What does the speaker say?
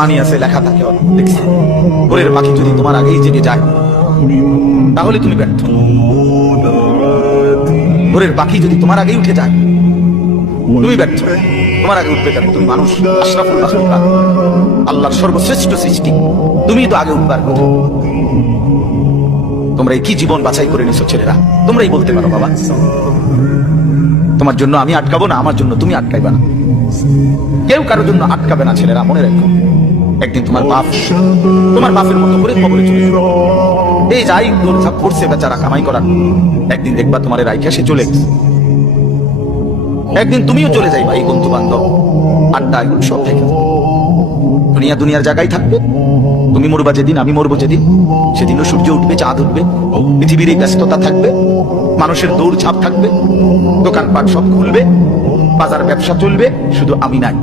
বাণী আছে, লেখা থাকে, দেখছি ভোরের পাখি যদি তোমার আগেই জেগে যায় তাহলে তুমি ব্যর্থ। ভোরের পাখি যদি তোমার আগেই উঠে যায় তুমি ব্যর্থ। তোমার আগে উঠবে কেন? তুমি মানুষ, আশরাফুল মাখলুকাত, আল্লাহর সর্বশ্রেষ্ঠ সৃষ্টি, তুমি তো আগে উঠবার কথা। তোমরা কি জীবন বাছাই করে নিছো ছেলেরা? তোমরাই বলতে পারো বাবা, তোমার জন্য আমি আটকাবো না, আমার জন্য তুমি আটকাইবা না। কেউ কারোর জন্য আটকাবে না ছেলেরা, মনে রাখো। একদিন তোমার বাপের মতো করে কবরে চলে যাবে। এই যাই দৌড়ঝাঁপ করছে বেচারা কামাই করার, একদিন দেখবা তোমার রাইখা সে চলে গেছে। একদিন তুমিও চলে যাইবা। এই বন্ধু বান্ধব আড্ডা এগুলো সব থেকে দুনিয়ার জায়গায় থাকবে। তুমি মরবা যেদিন, আমি মরবো যেদিন, সেদিনও সূর্য উঠবে, চাঁদ উঠবে, পৃথিবীর এই ব্যস্ততা থাকবে, মানুষের দৌড়ঝাঁপ থাকবে, দোকানপাট সব খুলবে, বাজার ব্যবসা চলবে, শুধু আমি নাই।